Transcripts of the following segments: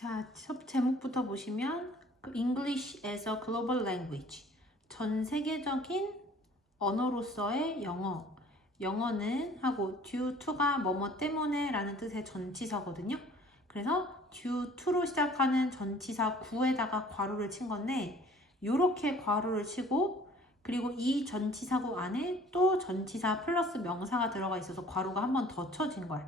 자, 첫 제목부터 보시면 English as a Global Language. 전 세계적인 언어로서의 영어. 영어는 하고 due to가 뭐뭐 때문에 라는 뜻의 전치사거든요. 그래서 due to로 시작하는 전치사 구에다가 괄호를 친 건데 요렇게 괄호를 치고 그리고 이 전치사구 안에 또 전치사 플러스 명사가 들어가 있어서 괄호가 한 번 더 쳐진 거예요.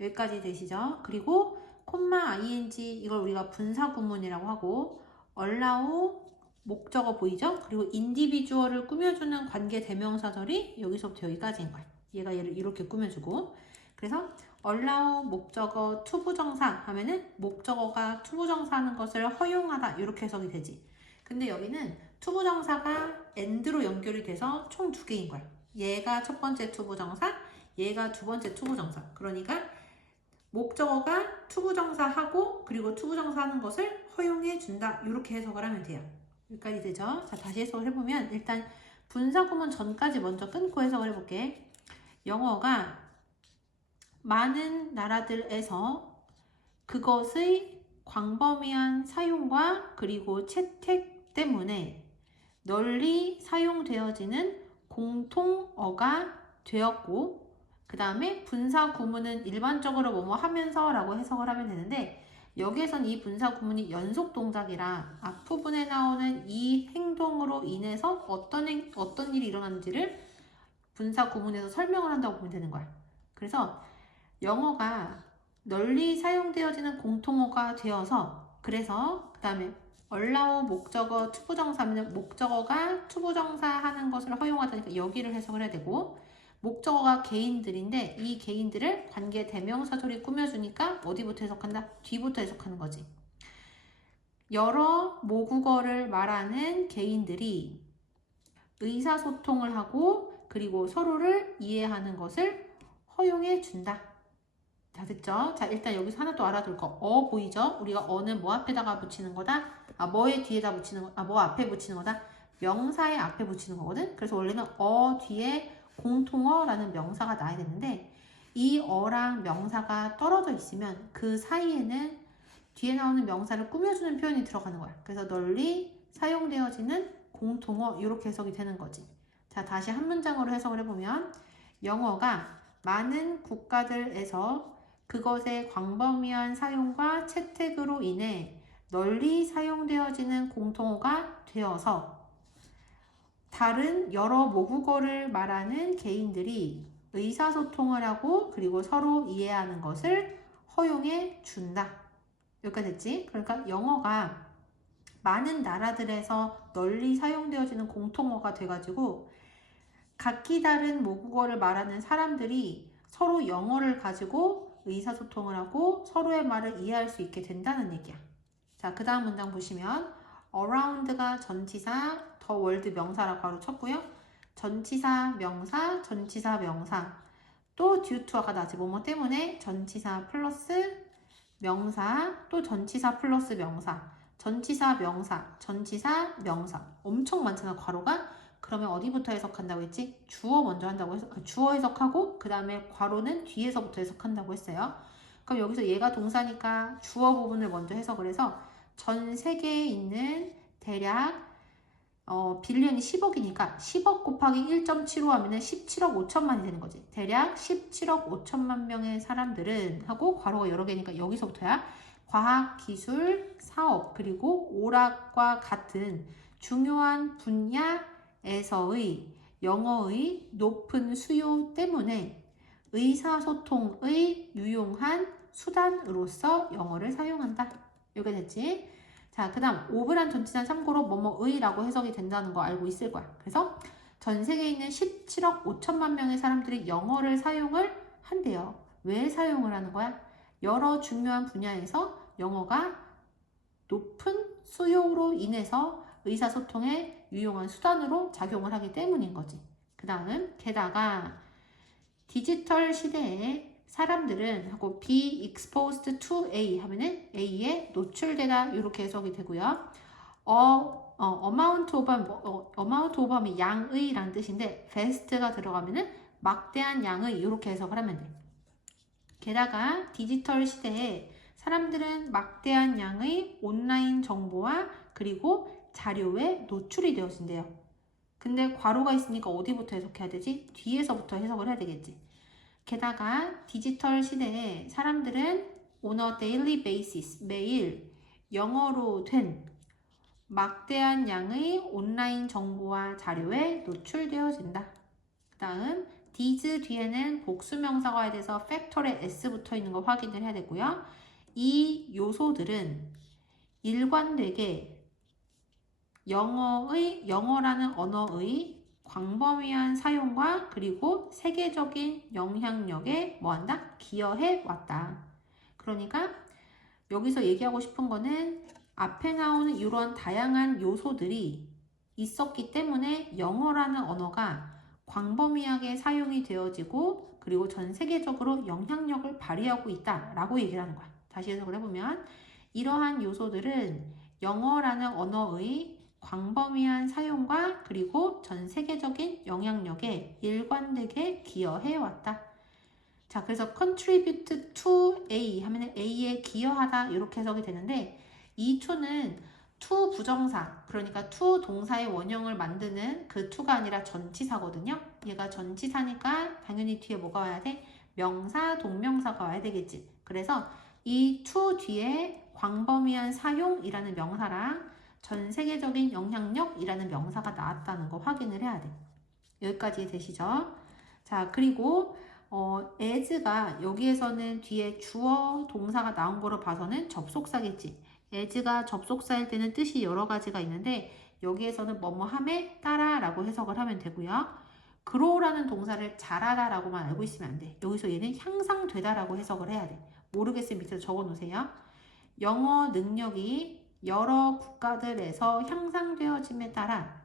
여기까지 되시죠? 그리고 콤마 ing 이걸 우리가 분사 구문이라고 하고 allow 목적어 보이죠? 그리고 individual을 꾸며주는 관계 대명사절이 여기서부터 여기까지인 거예요. 얘가 얘를 이렇게 꾸며주고 그래서 allow 목적어 투부정사 하면은 목적어가 투부정사하는 것을 허용하다 이렇게 해석이 되지. 근데 여기는 투부정사가 and로 연결이 돼서 총 두 개인 거야. 얘가 첫 번째 투부정사, 얘가 두 번째 투부정사. 그러니까 목적어가 투부정사하고 그리고 투부정사하는 것을 허용해 준다. 이렇게 해석을 하면 돼요. 여기까지 되죠? 자, 다시 해석을 해보면 일단 분사구문 전까지 먼저 끊고 해석을 해볼게. 영어가 많은 나라들에서 그것의 광범위한 사용과 그리고 채택 때문에 널리 사용되어지는 공통어가 되었고 그 다음에 분사 구문은 일반적으로 뭐뭐 하면서 라고 해석을 하면 되는데 여기에선 이 분사 구문이 연속 동작이라 앞부분에 나오는 이 행동으로 인해서 어떤 일이 일어나는지를 분사 구문에서 설명을 한다고 보면 되는 거야. 그래서 영어가 널리 사용되어지는 공통어가 되어서 그래서 그 다음에 allow 목적어 투부정사면 목적어가 투부정사 하는 것을 허용하다니까 여기를 해석을 해야 되고 목적어가 개인들인데 이 개인들을 관계 대명사절이 꾸며주니까 어디부터 해석한다? 뒤부터 해석하는 거지. 여러 모국어를 말하는 개인들이 의사소통을 하고 그리고 서로를 이해하는 것을 허용해 준다. 자, 됐죠? 자, 일단 여기서 하나 또 알아둘 거. 보이죠? 우리가 어는 뭐 앞에다가 붙이는 거다? 뭐의 뒤에다 붙이는 거, 뭐 앞에 붙이는 거다? 명사의 앞에 붙이는 거거든? 그래서 원래는 뒤에 공통어라는 명사가 나야 되는데 이 어랑 명사가 떨어져 있으면 그 사이에는 뒤에 나오는 명사를 꾸며주는 표현이 들어가는 거야. 그래서 널리 사용되어지는 공통어 이렇게 해석이 되는 거지. 자, 다시 한 문장으로 해석을 해보면 영어가 많은 국가들에서 그것의 광범위한 사용과 채택으로 인해 널리 사용되어지는 공통어가 되어서 다른 여러 모국어를 말하는 개인들이 의사소통을 하고 그리고 서로 이해하는 것을 허용해 준다. 여기까지 됐지? 그러니까 영어가 많은 나라들에서 널리 사용되어지는 공통어가 돼가지고 각기 다른 모국어를 말하는 사람들이 서로 영어를 가지고 의사소통을 하고 서로의 말을 이해할 수 있게 된다는 얘기야. 자, 그 다음 문장 보시면 around가 전치사, 더 월드 명사라고 바로 쳤고요. 전치사, 명사, 전치사, 명사. 또 due to 아까 나지 뭐뭐 때문에 전치사 플러스 명사, 또 전치사 플러스 명사. 전치사, 명사, 전치사, 명사. 엄청 많잖아, 괄호가. 그러면 어디부터 해석한다고 했지? 주어 먼저 한다고 해서 주어 해석하고 그 다음에 괄호는 뒤에서부터 해석한다고 했어요. 그럼 여기서 얘가 동사니까 주어 부분을 먼저 해석을 해서 전 세계에 있는 대략 빌리언이 10억이니까 10억 곱하기 1.75 하면은 17억 5천만이 되는 거지. 대략 17억 5천만 명의 사람들은 하고 괄호가 여러 개니까 여기서부터야 과학, 기술, 사업 그리고 오락과 같은 중요한 분야에서의 영어의 높은 수요 때문에 의사소통의 유용한 수단으로서 영어를 사용한다. 이게 됐지? 자, 그 다음 오브란 전치사는 참고로 뭐뭐의라고 해석이 된다는 거 알고 있을 거야. 그래서 전 세계에 있는 17억 5천만 명의 사람들이 영어를 사용을 한대요. 왜 사용을 하는 거야? 여러 중요한 분야에서 영어가 높은 수요로 인해서 의사소통에 유용한 수단으로 작용을 하기 때문인 거지. 그 다음 게다가 디지털 시대에 사람들은 하고 be exposed to A 하면은 A에 노출되다 이렇게 해석이 되고요. amount of 하면 양의라는 뜻인데 vast가 들어가면은 막대한 양의 이렇게 해석을 하면 돼. 게다가 디지털 시대에 사람들은 막대한 양의 온라인 정보와 그리고 자료에 노출이 되어진대요. 근데 괄호가 있으니까 어디부터 해석해야 되지? 뒤에서부터 해석을 해야 되겠지. 게다가 디지털 시대에 사람들은 on a daily basis, 매일 영어로 된 막대한 양의 온라인 정보와 자료에 노출되어진다. 그 다음 these 뒤에는 복수명사가 와야 돼서 factor에 s 붙어 있는 거 확인을 해야 되고요. 이 요소들은 일관되게 영어라는 언어의 광범위한 사용과 그리고 세계적인 영향력에 뭐한다? 기여해 왔다. 그러니까 여기서 얘기하고 싶은 거는 앞에 나오는 이런 다양한 요소들이 있었기 때문에 영어라는 언어가 광범위하게 사용이 되어지고 그리고 전 세계적으로 영향력을 발휘하고 있다라고 얘기를 하는 거야. 다시 해석을 해보면 이러한 요소들은 영어라는 언어의 광범위한 사용과 그리고 전 세계적인 영향력에 일관되게 기여해 왔다. 자, 그래서 contribute to A 하면 A에 기여하다 이렇게 해석이 되는데 이 to는 to 부정사, 그러니까 to 동사의 원형을 만드는 그 to가 아니라 전치사거든요. 얘가 전치사니까 당연히 뒤에 뭐가 와야 돼? 명사, 동명사가 와야 되겠지. 그래서 이 to 뒤에 광범위한 사용이라는 명사랑 전 세계적인 영향력이라는 명사가 나왔다는 거 확인을 해야 돼. 여기까지 되시죠? 자, 그리고 as가 여기에서는 뒤에 주어 동사가 나온 거로 봐서는 접속사겠지. as가 접속사일 때는 뜻이 여러 가지가 있는데 여기에서는 뭐뭐함에 따라 라고 해석을 하면 되고요. grow라는 동사를 자라다 라고만 알고 있으면 안 돼. 여기서 얘는 향상되다 라고 해석을 해야 돼. 모르겠으면 밑에 적어 놓으세요. 영어 능력이 여러 국가들에서 향상되어짐에 따라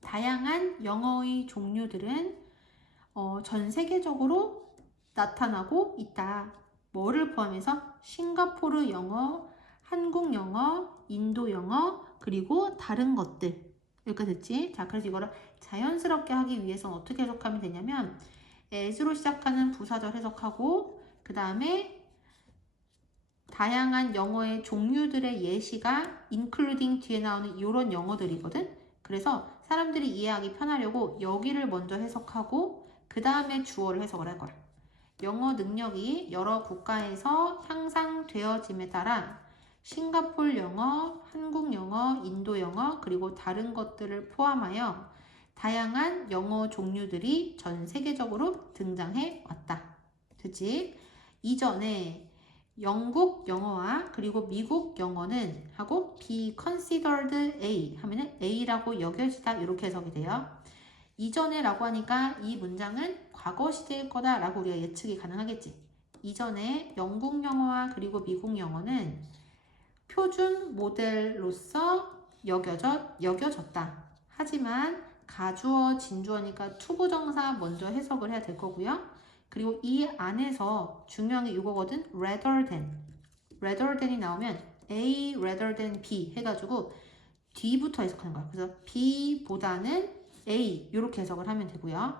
다양한 영어의 종류들은 전 세계적으로 나타나고 있다. 뭐를 포함해서 싱가포르 영어, 한국 영어, 인도 영어, 그리고 다른 것들. 여기까지 됐지? 자, 그래서 이거를 자연스럽게 하기 위해서는 어떻게 해석하면 되냐면 as로 시작하는 부사절 해석하고 그 다음에 다양한 영어의 종류들의 예시가 including 뒤에 나오는 이런 영어들이거든. 그래서 사람들이 이해하기 편하려고 여기를 먼저 해석하고 그 다음에 주어를 해석을 할 거야. 영어 능력이 여러 국가에서 향상되어짐에 따라 싱가포르 영어, 한국 영어, 인도 영어, 그리고 다른 것들을 포함하여 다양한 영어 종류들이 전 세계적으로 등장해 왔다. 그치? 이전에 영국 영어와 그리고 미국 영어는 하고 be considered A 하면은 A라고 여겨지다 이렇게 해석이 돼요. 이전에 라고 하니까 이 문장은 과거 시제일 거다 라고 우리가 예측이 가능하겠지. 이전에 영국 영어와 그리고 미국 영어는 표준 모델로서 여겨졌다. 하지만 가주어, 진주어니까 투부정사 먼저 해석을 해야 될 거고요. 그리고 이 안에서 중요한 게 이거거든. rather than이 나오면 A rather than B 해가지고 뒤부터 해석하는 거야. 그래서 B보다는 A 이렇게 해석을 하면 되고요.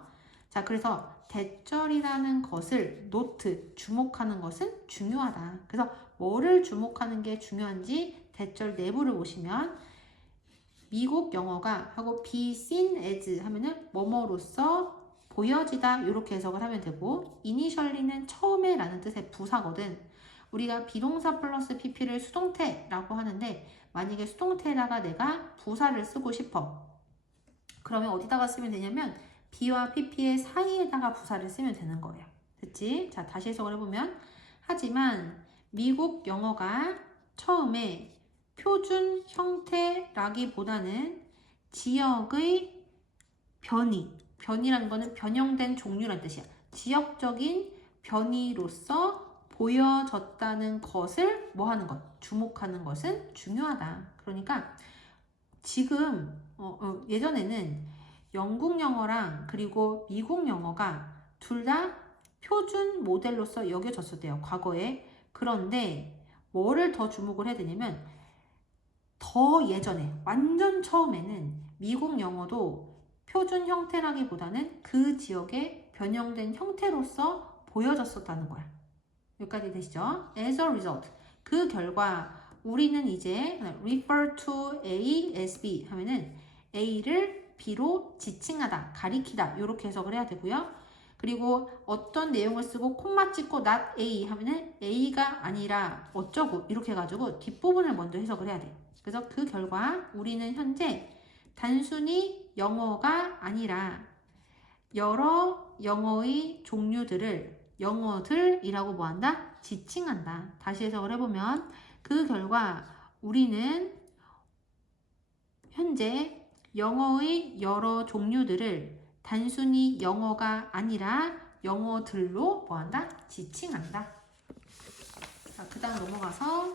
자, 그래서 대절이라는 것을 note, 주목하는 것은 중요하다. 그래서 뭐를 주목하는 게 중요한지 대절 내부를 보시면 미국 영어가 하고 be seen as 하면은 뭐뭐로서 보여지다 이렇게 해석을 하면 되고 initially는 처음에 라는 뜻의 부사거든. 우리가 비동사 플러스 pp를 수동태라고 하는데 만약에 수동태에다가 내가 부사를 쓰고 싶어. 그러면 어디다가 쓰면 되냐면 be와 pp의 사이에다가 부사를 쓰면 되는 거예요. 됐지? 자, 다시 해석을 해보면 하지만 미국 영어가 처음에 표준 형태라기보다는 지역의 변이라는 거는 변형된 종류란 뜻이야. 지역적인 변이로서 보여졌다는 것을 뭐 하는 것? 주목하는 것은 중요하다. 그러니까 지금 예전에는 영국 영어랑 그리고 미국 영어가 둘 다 표준 모델로서 여겨졌었대요. 과거에. 그런데 뭐를 더 주목을 해야 되냐면 더 예전에 완전 처음에는 미국 영어도 표준 형태라기보다는 그 지역의 변형된 형태로서 보여졌었다는 거야. 여기까지 되시죠? As a result, 그 결과 우리는 이제 refer to A as B 하면은 A를 B로 지칭하다, 가리키다 이렇게 해석을 해야 되고요. 그리고 어떤 내용을 쓰고 콤마 찍고 not A 하면은 A가 아니라 어쩌고 이렇게 해가지고 뒷부분을 먼저 해석을 해야 돼. 그래서 그 결과 우리는 현재 단순히 영어가 아니라 여러 영어의 종류들을 영어들이라고 뭐한다? 지칭한다. 다시 해석을 해보면 그 결과 우리는 현재 영어의 여러 종류들을 단순히 영어가 아니라 영어들로 뭐한다? 지칭한다. 자, 그 다음 넘어가서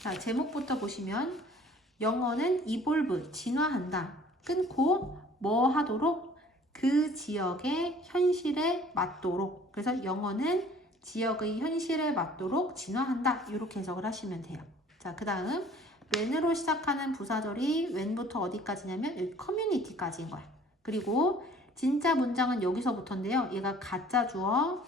자, 제목부터 보시면 영어는 evolve, 진화한다. 끊고 뭐 하도록? 그 지역의 현실에 맞도록. 그래서 영어는 지역의 현실에 맞도록 진화한다. 이렇게 해석을 하시면 돼요. 자, 그 다음 when으로 시작하는 부사절이 when부터 어디까지냐면 여기 community까지인 거야. 그리고 진짜 문장은 여기서부터인데요. 얘가 가짜 주어,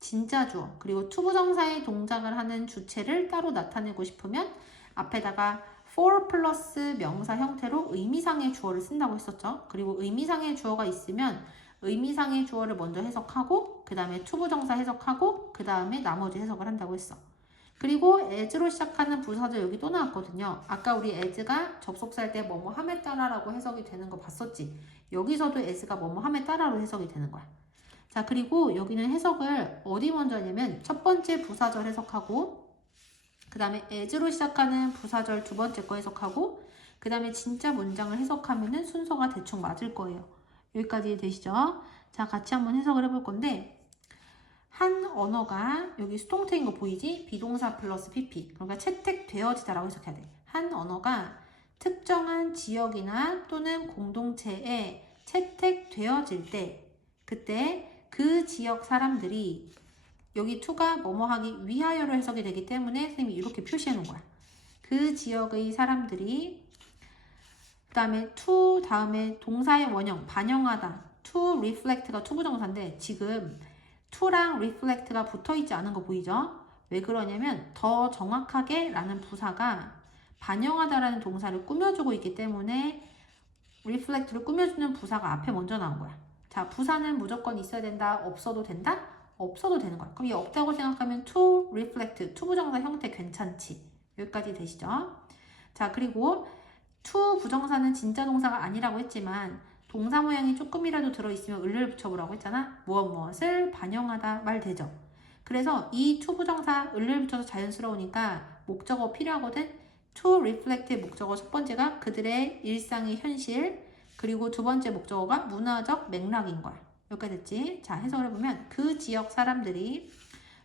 진짜 주어, 그리고 투부정사의 동작을 하는 주체를 따로 나타내고 싶으면 앞에다가 for 플러스 명사 형태로 의미상의 주어를 쓴다고 했었죠. 그리고 의미상의 주어가 있으면 의미상의 주어를 먼저 해석하고 그 다음에 투부정사 해석하고 그 다음에 나머지 해석을 한다고 했어. 그리고 as로 시작하는 부사절 여기 또 나왔거든요. 아까 우리 as가 접속사일 때 뭐뭐 함에 따라라고 해석이 되는 거 봤었지. 여기서도 as가 뭐뭐 함에 따라로 해석이 되는 거야. 자, 그리고 여기는 해석을 어디 먼저 하냐면 첫 번째 부사절 해석하고 그 다음에 as로 시작하는 부사절 두 번째 거 해석하고 그 다음에 진짜 문장을 해석하면은 순서가 대충 맞을 거예요. 여기까지 되시죠? 자, 같이 한번 해석을 해볼 건데 한 언어가 여기 수동태인 거 보이지? 비동사 플러스 PP. 그러니까 채택되어지다라고 해석해야 돼. 한 언어가 특정한 지역이나 또는 공동체에 채택되어질 때 그때 그 지역 사람들이 여기 to가 뭐뭐 하기 위하여로 해석이 되기 때문에 선생님이 이렇게 표시해 놓은 거야. 그 지역의 사람들이 그 다음에 to 다음에 동사의 원형 반영하다 to reflect가 투부정사인데 지금 to랑 reflect가 붙어있지 않은 거 보이죠? 왜 그러냐면 더 정확하게 라는 부사가 반영하다라는 동사를 꾸며주고 있기 때문에 reflect를 꾸며주는 부사가 앞에 먼저 나온 거야. 자, 부사는 무조건 있어야 된다? 없어도 된다? 없어도 되는 거야. 그럼 이 없다고 생각하면 to reflect, 투부정사 형태 괜찮지? 여기까지 되시죠? 자, 그리고 to 부정사는 진짜 동사가 아니라고 했지만 동사 모양이 조금이라도 들어있으면 을을 붙여보라고 했잖아. 무엇을 반영하다 말 되죠. 그래서 이 to 부정사 을을 붙여서 자연스러우니까 목적어 필요하거든. to reflect의 목적어 첫 번째가 그들의 일상의 현실 그리고 두 번째 목적어가 문화적 맥락인 거야. 여기까지 됐지? 자, 해석을 해보면 그 지역 사람들이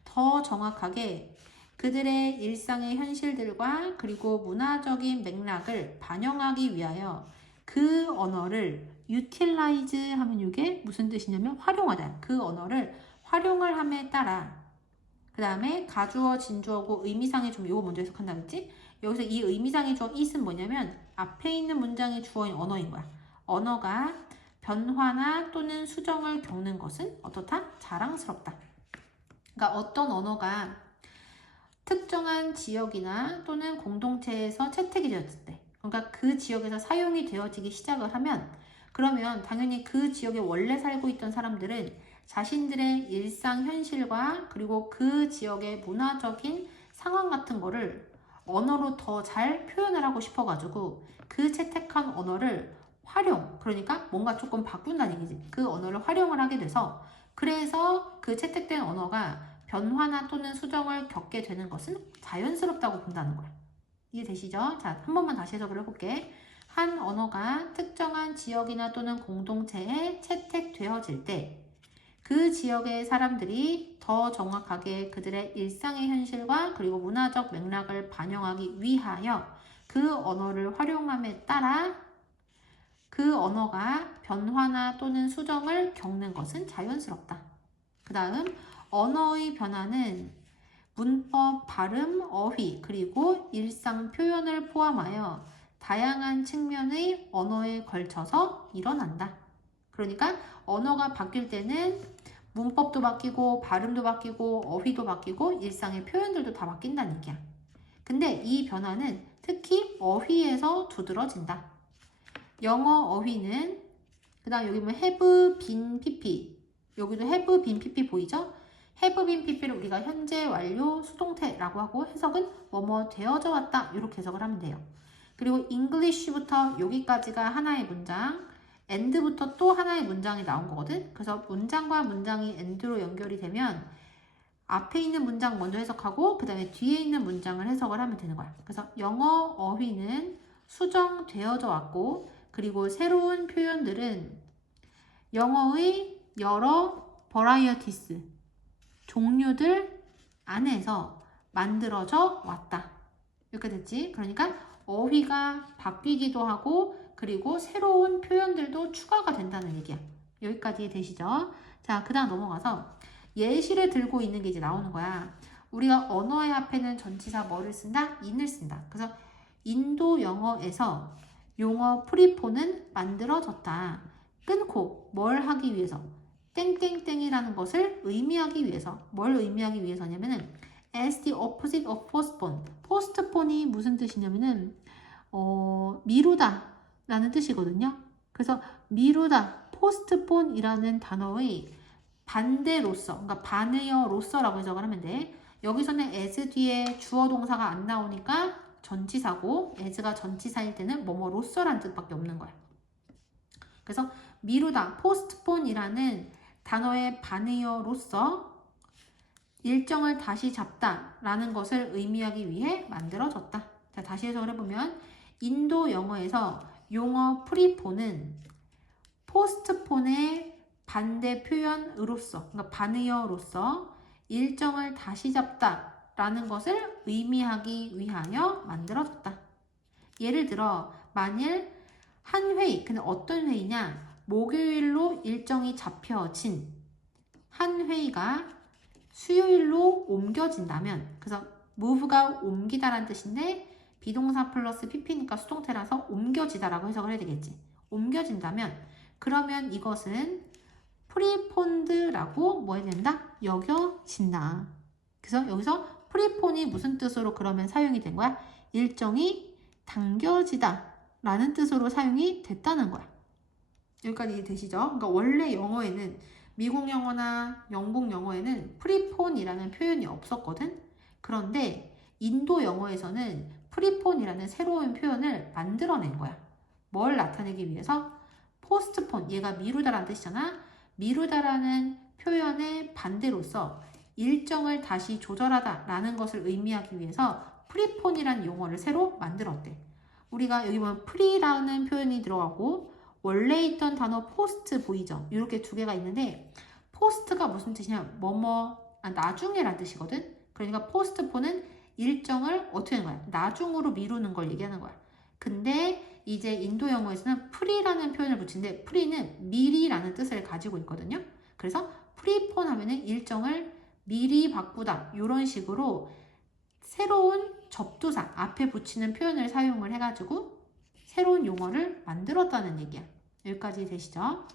더 정확하게 그들의 일상의 현실들과 그리고 문화적인 맥락을 반영하기 위하여 그 언어를 utilize 하면 이게 무슨 뜻이냐면 활용하다. 그 언어를 활용을 함에 따라 그 다음에 가주어, 진주어고 의미상의 좀 이거 먼저 해석한다 그랬지? 여기서 이 의미상의 주어 it은 뭐냐면 앞에 있는 문장의 주어인 언어인 거야. 언어가 변화나 또는 수정을 겪는 것은 어떻다? 자랑스럽다. 그러니까 어떤 언어가 특정한 지역이나 또는 공동체에서 채택이 되었을 때 그러니까 그 지역에서 사용이 되어지기 시작을 하면 그러면 당연히 그 지역에 원래 살고 있던 사람들은 자신들의 일상 현실과 그리고 그 지역의 문화적인 상황 같은 거를 언어로 더 잘 표현을 하고 싶어가지고 그 채택한 언어를 활용, 그러니까 뭔가 조금 바꾼다는 얘기지. 그 언어를 활용을 하게 돼서 그래서 그 채택된 언어가 변화나 또는 수정을 겪게 되는 것은 자연스럽다고 본다는 거야. 이해되시죠? 자, 한 번만 다시 해석을 해볼게. 한 언어가 특정한 지역이나 또는 공동체에 채택되어질 때 그 지역의 사람들이 더 정확하게 그들의 일상의 현실과 그리고 문화적 맥락을 반영하기 위하여 그 언어를 활용함에 따라 그 언어가 변화나 또는 수정을 겪는 것은 자연스럽다. 그 다음 언어의 변화는 문법, 발음, 어휘, 그리고 일상 표현을 포함하여 다양한 측면의 언어에 걸쳐서 일어난다. 그러니까 언어가 바뀔 때는 문법도 바뀌고 발음도 바뀌고 어휘도 바뀌고 일상의 표현들도 다 바뀐다는 얘기야. 근데 이 변화는 특히 어휘에서 두드러진다. 영어 어휘는 그 다음 여기 보면 have been pp 여기도 have been pp 보이죠? have been pp를 우리가 현재 완료 수동태라고 하고 해석은 뭐뭐 되어져 왔다 이렇게 해석을 하면 돼요. 그리고 English부터 여기까지가 하나의 문장, and부터 또 하나의 문장이 나온 거거든. 그래서 문장과 문장이 and로 연결이 되면 앞에 있는 문장 먼저 해석하고 그 다음에 뒤에 있는 문장을 해석을 하면 되는 거야. 그래서 영어 어휘는 수정되어져 왔고 그리고 새로운 표현들은 영어의 여러 varieties, 종류들 안에서 만들어져 왔다. 이렇게 됐지? 그러니까 어휘가 바뀌기도 하고 그리고 새로운 표현들도 추가가 된다는 얘기야. 여기까지 되시죠? 자, 그 다음 넘어가서 예시를 들고 있는 게 이제 나오는 거야. 우리가 언어의 앞에는 전치사 뭐를 쓴다? in을 쓴다. 그래서 인도 영어에서 용어 프리포는 만들어졌다. 끊고 뭘 하기 위해서? 땡땡땡이라는 것을 의미하기 위해서. 뭘 의미하기 위해서냐면은 as the opposite of postpone. postpone이 무슨 뜻이냐면은 미루다 라는 뜻이거든요. 그래서 미루다, postpone이라는 단어의 반대로서, 그러니까 반의어로서라고 해석을 하면 돼. 여기서는 as 뒤에 주어 동사가 안 나오니까 전치사고 as가 전치사일 때는 뭐뭐로서라는 뜻밖에 없는 거야. 그래서 미루다, postpone이라는 단어의 반의어로서 일정을 다시 잡다라는 것을 의미하기 위해 만들어졌다. 자, 다시 해석을 해보면 인도 영어에서 용어 프리포는 postpone의 반대 표현으로서, 그러니까 반의어로서 일정을 다시 잡다라는 것을 의미하기 위하여 만들어졌다. 예를 들어 만일 한 회의, 근데 어떤 회의냐? 목요일로 일정이 잡혀진 한 회의가 수요일로 옮겨진다면, 그래서 move가 옮기다라는 뜻인데 비동사 플러스 pp니까 수동태라서 옮겨지다라고 해석을 해야 되겠지. 옮겨진다면 그러면 이것은 프리폰드라고 뭐 해야 된다? 여겨진다. 그래서 여기서 프리폰이 무슨 뜻으로 그러면 사용이 된 거야? 일정이 당겨지다 라는 뜻으로 사용이 됐다는 거야. 여기까지 되시죠? 그러니까 원래 영어에는 미국 영어나 영국 영어에는 프리폰이라는 표현이 없었거든. 그런데 인도 영어에서는 프리폰이라는 새로운 표현을 만들어낸 거야. 뭘 나타내기 위해서? 포스트폰, 얘가 미루다라는 뜻이잖아. 미루다라는 표현의 반대로서 일정을 다시 조절하다 라는 것을 의미하기 위해서 프리폰이라는 용어를 새로 만들었대. 우리가 여기 보면 프리라는 표현이 들어가고 원래 있던 단어 포스트 보이죠? 이렇게 두 개가 있는데 포스트가 무슨 뜻이냐? 나중에라는 뜻이거든. 그러니까 포스트폰은 일정을 어떻게 하는 거야? 나중으로 미루는 걸 얘기하는 거야. 근데 이제 인도 영어에서는 프리라는 표현을 붙이는데 프리는 미리라는 뜻을 가지고 있거든요. 그래서 프리폰 하면은 일정을 미리 바꾸다 이런 식으로 새로운 접두사 앞에 붙이는 표현을 사용을 해가지고 새로운 용어를 만들었다는 얘기야. 여기까지 되시죠?